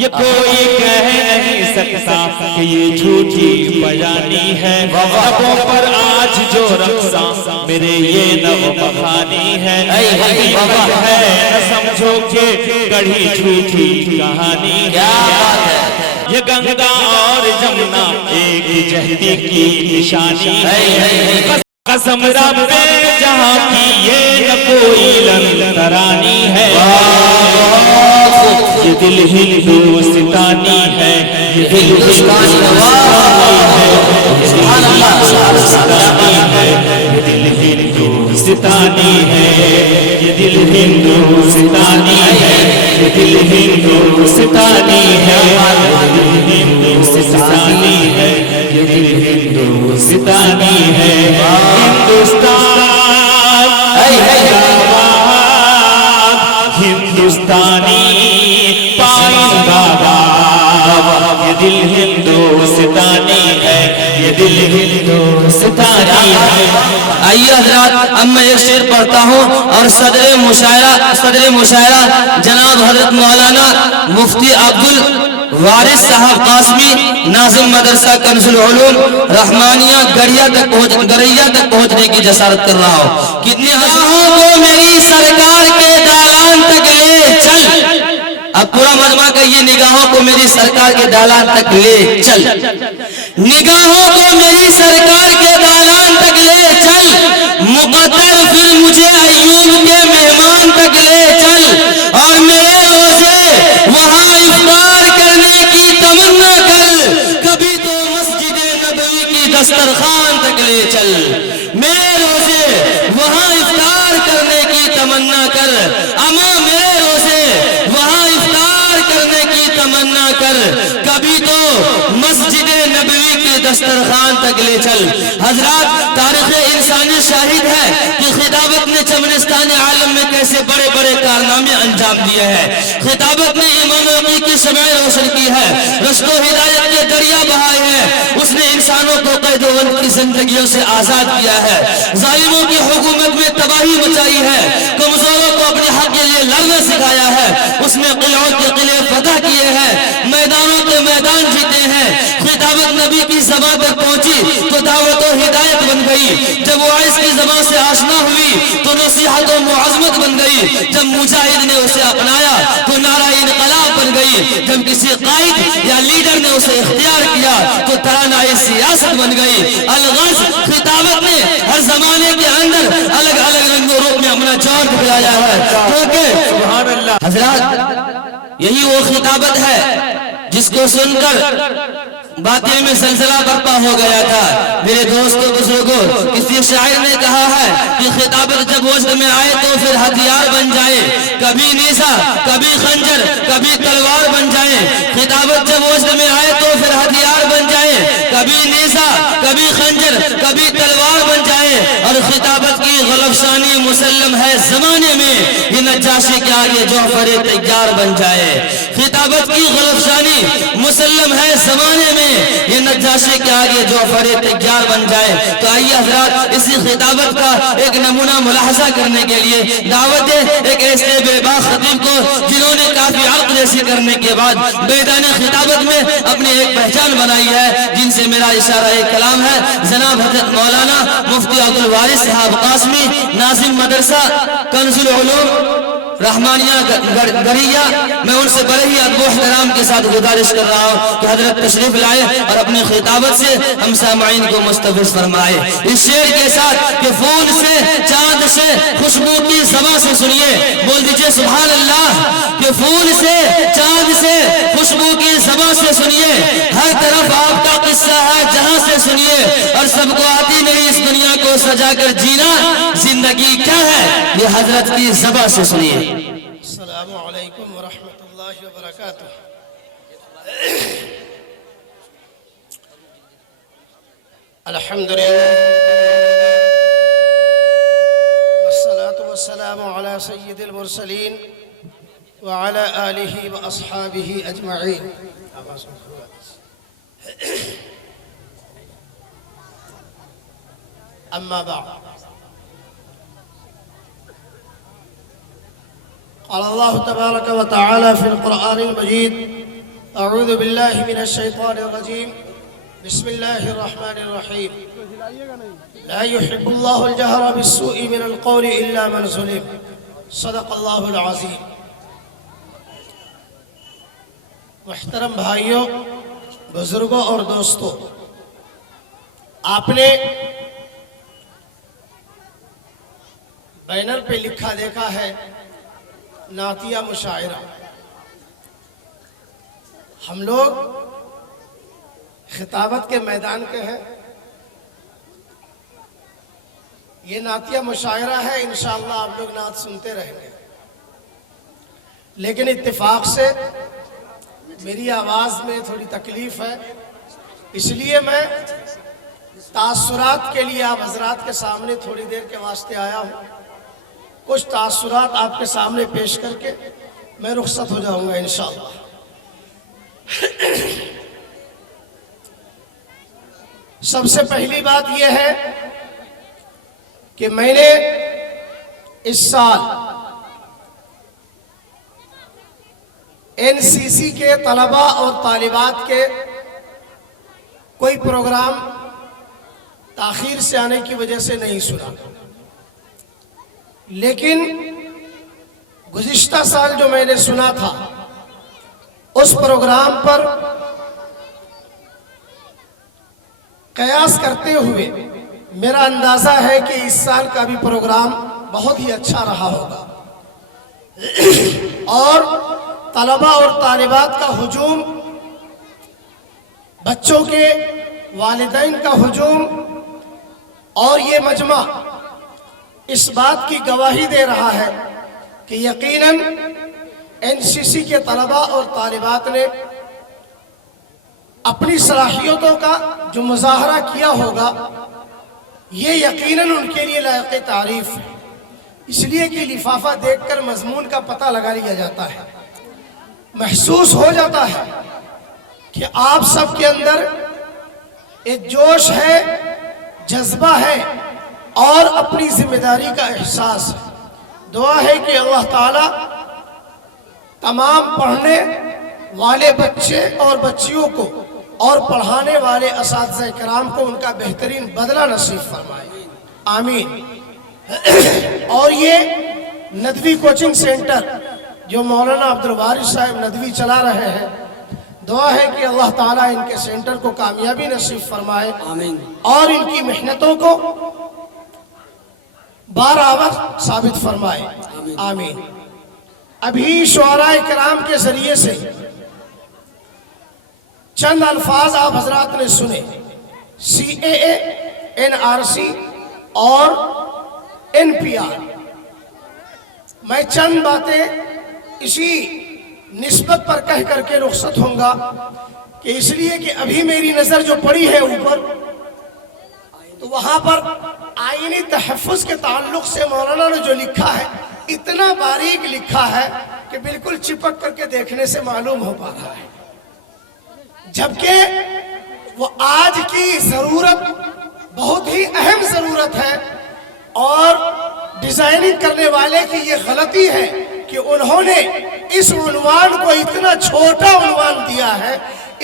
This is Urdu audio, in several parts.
یہ کوئی کہہ نہیں سکتا کہ یہ جھوٹی بیانی ہے، لبوں پر آج جو رقصاں میرے یہ نغمہ خوانی ہے، حقیقت ہے نہ سمجھو کہ گڑھی جھوٹی کہانی ہے، یہ گنگا اور جمنا ایک جہتی کی نشانی ہے، قسم رب جہاں کی یہ نہ کوئی لنگرانی ہے، یہ دل ہندوستانی ہے، یہ دل ہندوستانی ہے، یہ دل ہندوستانی ہے، یہ دل ہندوستانی ہے، یہ دل ہندوستانی ہے، یہ دل ہندوستانی ہے، یہ دل ہندوستانی ہے، ہندوستان ہندوستانی پائندہ باد، یہ دل ہندوستانی ہے، یہ دل ہندوستانی ہے۔ آئیے حضرات اب میں ایک شعر پڑھتا ہوں اور صدر مشاعرہ جناب حضرت مولانا مفتی عبدالوارث صاحب قاسمی ناظم مدرسہ کنز العلوم رحمانیہ گڑیا تک پہنچنے کی جسارت کر رہا ہوں۔ کتنی نگاہوں کو میری سرکار کے دالان تک لے چل، اب پورا مجمع کہیے نگاہوں کو میری سرکار کے دالان تک لے چل، نگاہوں کو میری سرکار کے دالان تک لے چل، مقدر پھر مجھے ایوب کے مہمان تک لے چل، اور میرے روزے وہاں افطار کرنے کی تمنا کر، کبھی تو مسجد نبوی کی دسترخوان تک لے چل، میرے روزے وہاں افطار کرنے کی تمنا کر، اما میرے روزے وہاں افطار کرنے کی تمنا کر، کبھی تو مسجد نبوی کی دسترخوان تک لے چل۔ حضرات تاریخ انسانی شاہد ہے کہ خطابت نے چمنستان عالم میں کیسے بڑے بڑے کارنامے انجام دیے ہیں، خطابت نے ایمان و عقیدت کی شمع روشن کی ہے، رشد و ہدایت کے دریا بہائے ہیں، اس نے انسانوں کو قید و بند کی زندگیوں سے آزاد کیا ہے، ظالموں کی حکومت میں تباہی مچائی ہے، کمزوروں کو اپنے حق کے لیے لڑنا سکھایا ہے، اس نے قلعوں کے قلعے فتح کیے ہیں، میدانوں کے میدان جیتے ہیں۔ خطابت نبی کی زبان پر پہنچی تو دعوت و ہدایت بن گئی، جب وائس کی زبان سے آشنا ہوئی تو نصیحت و معظمت بن گئی، جب مجاہد نے اسے اپنایا تو نعرہ انقلاب بن گئی، جب کسی قائد یا لیڈر نے اسے اختیار کیا تو ترانہ سیاست بن گئی۔ الغرض خطابت نے ہر زمانے کے اندر الگ الگ رنگ و روپ میں اپنا جوہر دکھلایا ہے، کیونکہ حضرات یہی وہ خطابت ہے جس کو سن کر باطن میں زلزلہ برپا ہو گیا تھا۔ میرے دوستوں بزرگوں، کسی شاعر نے کہا ہے کہ خطابت جب وجد میں آئے تو پھر ہتھیار بن جائے، کبھی نیزہ کبھی خنجر کبھی تلوار بن جائے، خطابت جب وجد میں آئے تو پھر ہتھیار بن جائے، کبھی نیزہ کبھی خنجر کبھی تلوار بن جائے، اور خطابت کی غلبشانی مسلم ہے زمانے میں، یہ نجاشی کے آگے جعفر تیار بن جائے، خطابت کی غلبشانی مسلم ہے زمانے میں، یہ نجاشی کے آگے جعفر تیار بن جائے۔ تو آئیے حضرات اسی خطابت کا ایک نمونہ ملاحظہ کرنے کے لیے دعوت ہے ایک ایسے بے باک خطیب کو جنہوں نے کافی علق ریزی کرنے کے بعد میدان خطابت میں اپنی ایک پہچان بنائی ہے، جن سے میرا اشارہ کلام ہے جناب حضرت مولانا مفتی عبدالوارث صاحب قاسمی ناظم مدرسہ کنز العلوم رحمانیہ گڑیا۔ میں ان سے بڑے ہی ادب و احترام کے ساتھ گزارش کر رہا ہوں کہ حضرت تشریف لائے اور اپنی خطابت سے ہم سامعین کو مستفز فرمائے۔ اس شعر کے ساتھ کہ پھول سے چاند سے خوشبو کی زبان سے سنیے، بول دیجئے سبحان اللہ، کہ پھول سے چاند سے خوشبو کی زبان سے سنیے، ہر طرف آپ کا قصہ ہے جہاں سے سنیے، اور سب کو آتی نہیں اس دنیا کو سجا کر جینا، زندگی کیا ہے یہ حضرت کی زبان سے سنیے۔ السلام علیکم ورحمۃ اللہ وبرکاتہ۔ الحمدللہ والصلاة والسلام على سید المرسلین وعلى آلہ واصحابہ اجمعین۔ اما بعد، قال الله تبارك وتعالى في القرآن المجيد اعوذ باللہ من الشیطان الرجیم بسم اللہ الرحمن الرحیم لا يحب اللہ الجہر بالسوء من القول الا من ظلم صدق اللہ العظیم۔ محترم بھائیوں، بزرگوں اور دوستوں، آپ نے بینر پہ لکھا دیکھا ہے نعتیہ مشاعرہ۔ ہم لوگ خطابت کے میدان کے ہیں، یہ نعتیہ مشاعرہ ہے، انشاءاللہ آپ لوگ نعت سنتے رہیں گے، لیکن اتفاق سے میری آواز میں تھوڑی تکلیف ہے، اس لیے میں تاثرات کے لیے آپ حضرات کے سامنے تھوڑی دیر کے واسطے آیا ہوں۔ کچھ تاثرات آپ کے سامنے پیش کر کے میں رخصت ہو جاؤں گا انشاءاللہ۔ سب سے پہلی بات یہ ہے کہ میں نے اس سال NCC کے طلباء اور طالبات کے کوئی پروگرام تاخیر سے آنے کی وجہ سے نہیں سنا، لیکن گزشتہ سال جو میں نے سنا تھا اس پروگرام پر قیاس کرتے ہوئے میرا اندازہ ہے کہ اس سال کا بھی پروگرام بہت ہی اچھا رہا ہوگا، اور طلباء اور طالبات کا ہجوم، بچوں کے والدین کا ہجوم، اور یہ مجمع اس بات کی گواہی دے رہا ہے کہ یقیناً NCC کے طلباء اور طالبات نے اپنی صلاحیتوں کا جو مظاہرہ کیا ہوگا یہ یقیناً ان کے لیے لائق تعریف ہے، اس لیے کہ لفافہ دیکھ کر مضمون کا پتہ لگا لیا جاتا ہے، محسوس ہو جاتا ہے کہ آپ سب کے اندر ایک جوش ہے، جذبہ ہے اور اپنی ذمہ داری کا احساس ہے۔ دعا ہے کہ اللہ تعالیٰ تمام پڑھنے والے بچے اور بچیوں کو اور پڑھانے والے اساتذہ کرام کو ان کا بہترین بدلہ نصیب فرمائے، آمین۔ اور یہ ندوی کوچنگ سینٹر جو مولانا عبدالوارث صاحب ندوی چلا رہے ہیں، دعا ہے کہ اللہ تعالیٰ ان کے سینٹر کو کامیابی نصیب فرمائے، آمین، اور ان کی محنتوں کو بارآور ثابت فرمائے، آمین۔ ابھی شعراء کرام کے ذریعے سے چند الفاظ آپ حضرات نے سنے، CAA، NRC اور NPR۔ میں چند باتیں اسی نسبت پر کہہ کر کے رخصت ہوں گا کہ اس لیے کہ ابھی میری نظر جو پڑی ہے اوپر، تو وہاں پر آئینی تحفظ کے تعلق سے مولانا نے جو لکھا ہے اتنا باریک لکھا ہے کہ بالکل چپک کر کے دیکھنے سے معلوم ہو پا رہا ہے، جبکہ وہ آج کی ضرورت بہت ہی اہم ضرورت ہے، اور ڈیزائننگ کرنے والے کی یہ غلطی ہے کہ انہوں نے اس عنوان کو اتنا چھوٹا عنوان دیا ہے،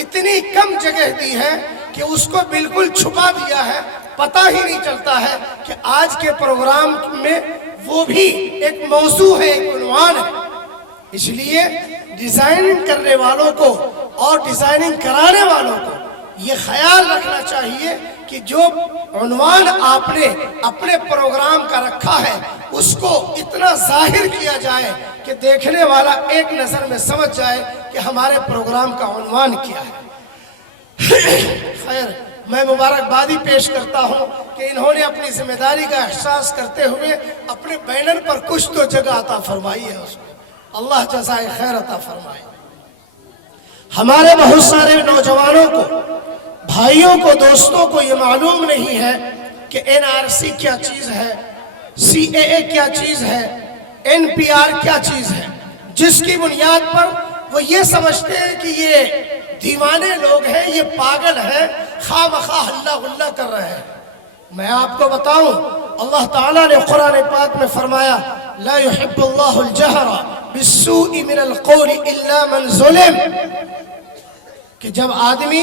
اتنی کم جگہ دی ہے کہ اس کو بالکل چھپا دیا ہے، پتہ ہی نہیں چلتا ہے کہ آج کے پروگرام میں وہ بھی ایک موضوع ہے، ایک عنوان ہے۔ اس لیے ڈیزائننگ کرنے والوں کو اور ڈیزائننگ کرانے والوں کو یہ خیال رکھنا چاہیے کہ جو عنوان آپ نے اپنے پروگرام کا رکھا ہے اس کو اتنا ظاہر کیا جائے کہ دیکھنے والا ایک نظر میں سمجھ جائے کہ ہمارے پروگرام کا عنوان کیا ہے۔ خیر، میں مبارکبادی پیش کرتا ہوں کہ انہوں نے اپنی ذمہ داری کا احساس کرتے ہوئے اپنے بینر پر کچھ تو جگہ عطا فرمائی ہے، اس کو اللہ جزائے خیر عطا فرمائے۔ ہمارے بہت سارے نوجوانوں کو، بھائیوں کو، دوستوں کو یہ معلوم نہیں ہے کہ NRC کیا چیز ہے، CAA کیا چیز ہے، NPR کیا چیز ہے، جس کی بنیاد پر وہ یہ سمجھتے ہیں کہ یہ دیوانے لوگ ہیں، یہ پاگل ہیں، خواہ مخواہ ہلا غلہ کر رہے ہیں۔ میں آپ کو بتاؤں، اللہ تعالیٰ نے قرآن پاک میں فرمایا لا يحب اللہ الجہر بالسوء من القول الا من ظلم۔ کہ جب آدمی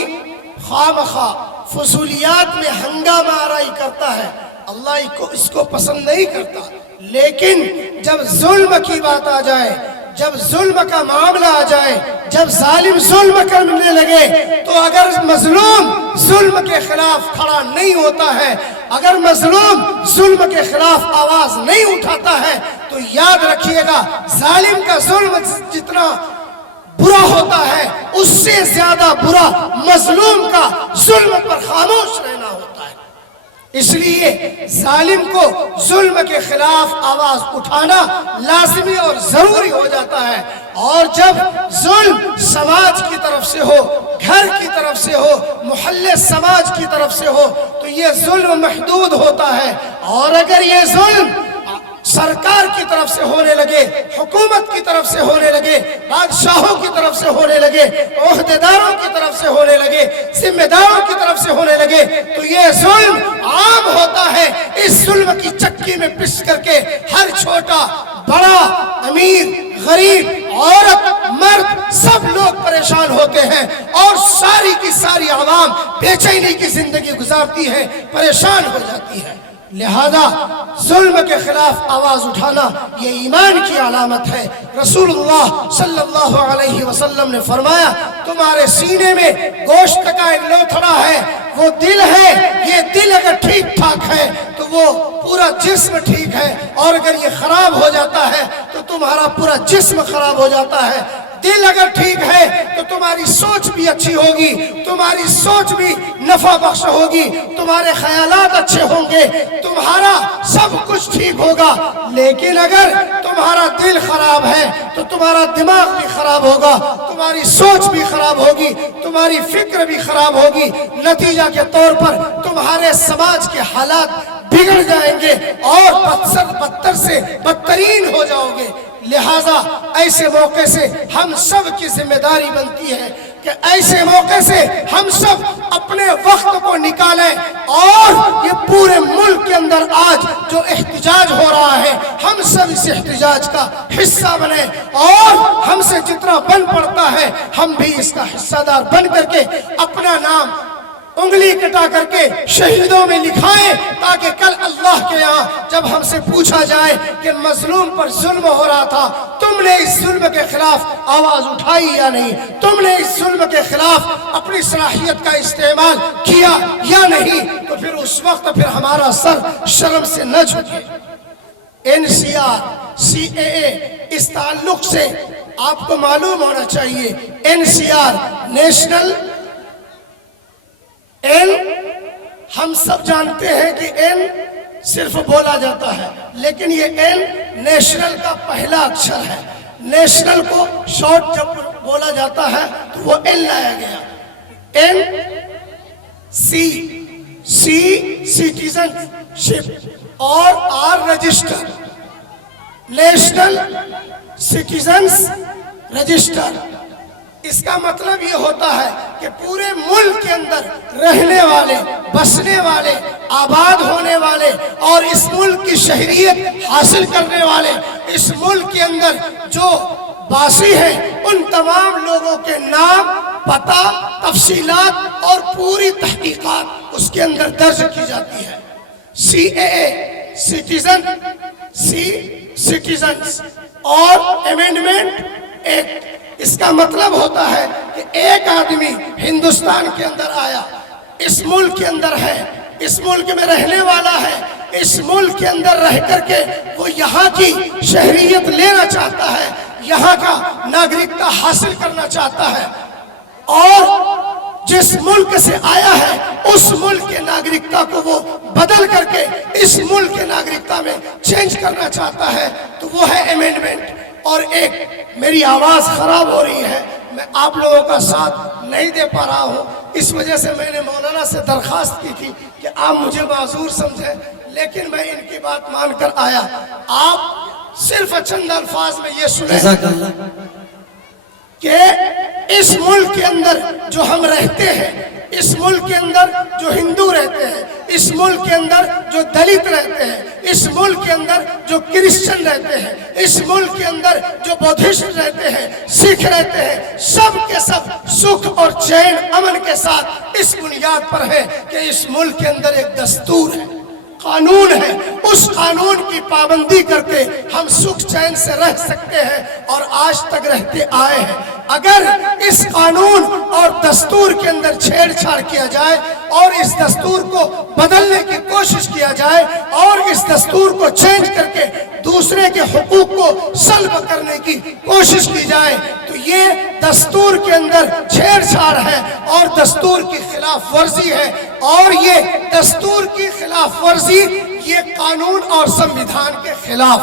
خواہ فضولیات میں ہنگامہ آرائی کرتا ہے اللہ اس کو پسند نہیں کرتا، لیکن جب ظلم کی بات آ جائے، جب ظلم کا معاملہ آ جائے، جب ظالم ظلم کرنے لگے، تو اگر مظلوم ظلم کے خلاف کھڑا نہیں ہوتا ہے، اگر مظلوم ظلم کے خلاف آواز نہیں اٹھاتا ہے، تو یاد رکھیے گا ظالم کا ظلم جتنا برا ہوتا ہے اس سے زیادہ برا مظلوم کا ظلم پر خاموش رہنا ہوتا ہے۔ اس لیے ظالم کو ظلم کے خلاف آواز اٹھانا لازمی اور ضروری ہو جاتا ہے، اور جب ظلم سماج کی طرف سے ہو، گھر کی طرف سے ہو، محلے سماج کی طرف سے ہو، تو یہ ظلم محدود ہوتا ہے، اور اگر یہ ظلم سرکار کی طرف سے ہونے لگے، حکومت کی طرف سے ہونے لگے، بادشاہوں کی طرف سے ہونے لگے، عہدیداروں کی طرف سے ہونے لگے، ذمہ داروں کی طرف سے ہونے لگے، تو یہ ظلم عام ہوتا ہے۔ اس ظلم کی چکی میں پس کر کے ہر چھوٹا بڑا، امیر غریب، عورت مرد، سب لوگ پریشان ہوتے ہیں، اور ساری کی ساری عوام بے چینی کی زندگی گزارتی ہے، پریشان ہو جاتی ہے۔ لہذا ظلم کے خلاف آواز اٹھانا یہ ایمان کی علامت ہے۔ رسول اللہ صلی اللہ علیہ وسلم نے فرمایا تمہارے سینے میں گوشت کا ایک لوتھڑا ہے، وہ دل ہے، یہ دل اگر ٹھیک ٹھاک ہے تو وہ پورا جسم ٹھیک ہے، اور اگر یہ خراب ہو جاتا ہے تو تمہارا پورا جسم خراب ہو جاتا ہے۔ دل اگر ٹھیک ہے تو تمہاری سوچ بھی اچھی ہوگی، تمہاری سوچ بھی نفع بخش ہوگی، تمہارے خیالات اچھے ہوں گے، تمہارا سب کچھ ٹھیک ہوگا۔ لیکن اگر تمہارا دل خراب ہے تو تمہارا دماغ بھی خراب ہوگا، تمہاری سوچ بھی خراب ہوگی، تمہاری فکر بھی خراب ہوگی، نتیجہ کے طور پر تمہارے سماج کے حالات بگڑ جائیں گے، اور بدتر سے بدترین ہو جاؤ گے۔ لہٰذا ایسے موقع سے ہم سب کی ذمہ داری بنتی ہے کہ ایسے موقع سے ہم سب اپنے وقت کو نکالیں، اور یہ پورے ملک کے اندر آج جو احتجاج ہو رہا ہے ہم سب اس احتجاج کا حصہ بنیں، اور ہم سے جتنا بن پڑتا ہے ہم بھی اس کا حصہ دار بن کر کے اپنا نام انگلی کٹا کر کے شہیدوں میں لکھائیں، تاکہ کل اللہ کے یہاں جب ہم سے پوچھا جائے کہ مظلوم پر ظلم ہو رہا تھا، تم نے اس ظلم کے خلاف آواز اٹھائی یا نہیں، تم نے اس ظلم کے خلاف اپنی صلاحیت کا استعمال کیا یا نہیں، تو پھر اس وقت پھر ہمارا سر شرم سے نہ جھکے۔ NCR CAA اس تعلق سے آپ کو معلوم ہونا چاہیے، NCR نیشنل، N ہم سب جانتے ہیں کہ N صرف بولا جاتا ہے، لیکن یہ N نیشنل کا پہلا اکشر ہے۔ نیشنل کو شارٹ جب بولا جاتا ہے تو وہ N لایا گیا۔ N C سٹیزن شپ اور R register, national citizens register. اس کا مطلب یہ ہوتا ہے کہ پورے ملک کے اندر رہنے والے، بسنے والے، آباد ہونے والے، اور اس ملک کی شہریت حاصل کرنے والے، اس ملک کے اندر جو باسی ہیں، ان تمام لوگوں کے نام، پتہ، تفصیلات اور پوری تحقیقات اس کے اندر درج کی جاتی ہے۔ CAA سٹیزن، سٹیزنز اور امینڈمنٹ ایکٹ، اس کا مطلب ہوتا ہے کہ ایک آدمی ہندوستان کے اندر آیا، اس ملک کے اندر ہے، اس ملک میں رہنے والا ہے، اس ملک کے اندر رہ کر کے وہ یہاں کی شہریت لینا چاہتا ہے، یہاں کا ناگرکتا حاصل کرنا چاہتا ہے، اور جس ملک سے آیا ہے اس ملک کے ناگرکتا کو وہ بدل کر کے اس ملک کے ناگرکتا میں چینج کرنا چاہتا ہے، تو وہ ہے امینڈمنٹ۔ اور ایک میری آواز خراب ہو رہی ہے، میں آپ لوگوں کا ساتھ نہیں دے پا رہا ہوں، اس وجہ سے میں نے مولانا سے درخواست کی تھی کہ آپ مجھے معذور سمجھیں، لیکن میں ان کی بات مان کر آیا۔ آپ صرف چند الفاظ میں یہ سنیں کہ اس ملک کے اندر جو ہم رہتے ہیں، اس ملک کے اندر جو ہندو رہتے ہیں، اس ملک کے اندر جو دلت رہتے ہیں، اس ملک کے اندر جو کرسچن رہتے ہیں، اس ملک کے اندر جو بودھسٹ رہتے ہیں، سکھ رہتے ہیں، سب کے سب سکھ اور چین امن کے ساتھ اس بنیاد پر ہے کہ اس ملک کے اندر ایک دستور ہے، قانون ہے، اس قانون کی پابندی کر کے ہم سکھ چین سے رہ سکتے ہیں اور آج تک رہتے آئے ہیں۔ اگر اس قانون اور دستور کے اندر چھیڑ چھاڑ کیا جائے اور اس دستور کو بدلنے کی کوشش کیا جائے اور اس دستور کو چینج کر کے دوسرے کے حقوق کو سلب کرنے کی کوشش کی جائے تو یہ دستور کے اندر چھیڑ چھاڑ ہے اور دستور کی خلاف ورزی ہے، اور یہ دستور کی خلاف ورزی یہ قانون اور سمویدھان کے خلاف،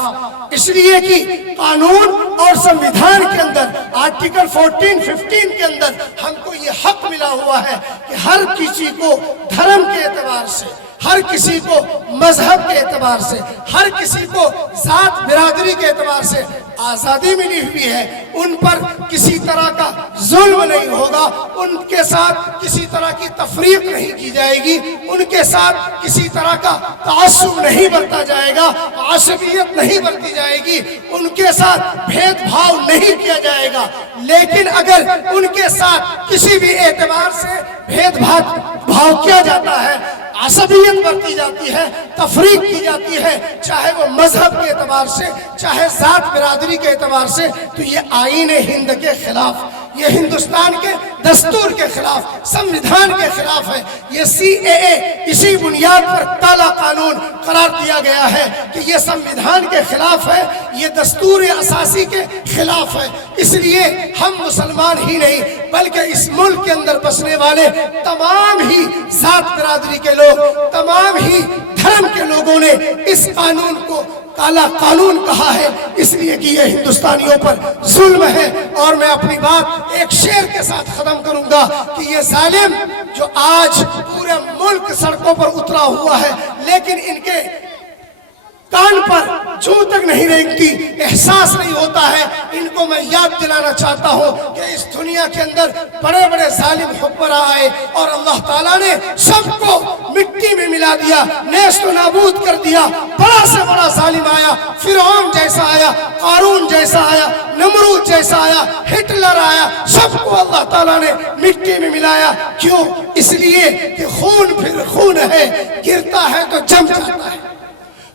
اس لیے کہ قانون اور سمویدھان کے اندر آرٹیکل 14-15 کے اندر ہم کو یہ حق ملا ہوا ہے کہ ہر کسی کو دھرم کے اعتبار سے، ہر کسی کو مذہب کے اعتبار سے، ہر کسی کو ذات برادری کے اعتبار سے آزادی ملی ہوئی ہے، ان پر کسی طرح کا ظلم نہیں ہوگا، ان کے ساتھ کسی طرح کی تفریق نہیں کی جائے گی، ان کے ساتھ کسی طرح کا تعصب نہیں برتا جائے گا، عصبیت نہیں برتی جائے گی، ان کے ساتھ بھید بھاؤ نہیں کیا جائے گا۔ لیکن اگر ان کے ساتھ کسی بھی اعتبار سے بھید بھاؤ کیا جاتا ہے، عصبیت برتی جاتی ہے، تفریق کی جاتی ہے، چاہے وہ مذہب کے اعتبار سے، چاہے ذات برادری کے اعتبار سے، تو یہ آئین ہند کے خلاف، یہ ہندوستان کے دستور کے خلاف، سمویدھان کے خلاف ہے۔ یہ CAA اسی بنیاد پر کالا قانون قرار دیا گیا ہے کہ یہ سمویدھان کے خلاف ہے، یہ دستور اساسی کے خلاف ہے۔ اس لیے ہم مسلمان ہی نہیں بلکہ اس ملک کے اندر بسنے والے تمام ہی ذات برادری کے لوگ، تمام ہی دھرم کے لوگوں نے اس قانون کو کالا قانون کہا ہے، اس لیے کہ یہ ہندوستانیوں پر ظلم ہے۔ اور میں اپنی بات ایک شعر کے ساتھ ختم کروں گا کہ یہ ظالم جو آج پورے ملک سڑکوں پر اترا ہوا ہے لیکن ان کے کان پر جوں تک نہیں رینگتی، احساس نہیں ہوتا ہے، ان کو میں یاد دلانا چاہتا ہوں کہ اس دنیا کے اندر بڑے بڑے ظالم حکمراں آئے اور اللہ تعالیٰ نے سب کو مٹی میں ملا دیا، نیست و نابود کر دیا۔ بڑا سے بڑا ظالم آیا، فرعون جیسا آیا، قارون جیسا آیا، نمرود جیسا آیا، ہٹلر آیا، سب کو اللہ تعالیٰ نے مٹی میں ملایا۔ کیوں؟ اس لیے کہ خون پھر خون ہے، گرتا ہے تو جم جاتا ہے،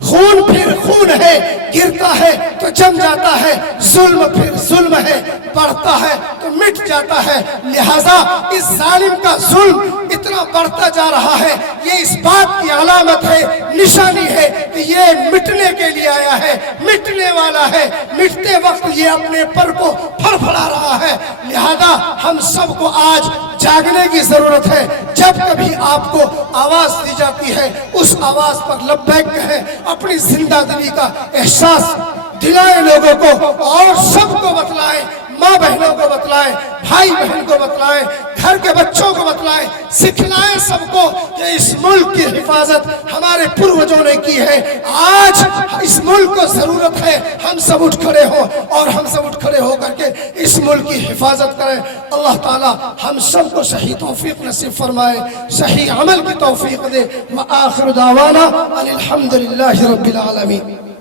خون پھر خون ہے، گرتا ہے تو جم جاتا ہے، ظلم پھر ظلم ہے، بڑھتا ہے تو مٹ جاتا ہے۔ لہذا اس ظالم کا ظلم اتنا بڑھتا جا رہا ہے، یہ اس بات کی علامت ہے، نشانی ہے کہ یہ مٹنے کے لیے آیا ہے، مٹنے والا ہے، مٹتے وقت یہ اپنے پر کو پھڑ پھڑا رہا ہے۔ لہذا ہم سب کو آج جاگنے کی ضرورت ہے۔ جب کبھی آپ کو آواز دی جاتی ہے اس آواز پر لبیک کہیں، اپنی زندہ دلی کا احساس دلائیں لوگوں کو اور سب کو بتلائیں، ماں بہنوں کو بتلائیں، بھائی بہن کو بتلائیں، گھر کے بچوں کو بتلائیں، سکھلائیں سب کو کہ اس ملک کی حفاظت ہمارے پروجوں نے کی ہے۔ آج اس ملک کو ضرورت ہے ہم سب اٹھ کھڑے ہوں اور ہم سب اٹھ کھڑے ہو کر کے اس ملک کی حفاظت کریں۔ اللہ تعالی ہم سب کو صحیح توفیق نصیب فرمائے، صحیح عمل کی توفیق دے۔ وآخر دعوانا الحمدللہ رب العالمین۔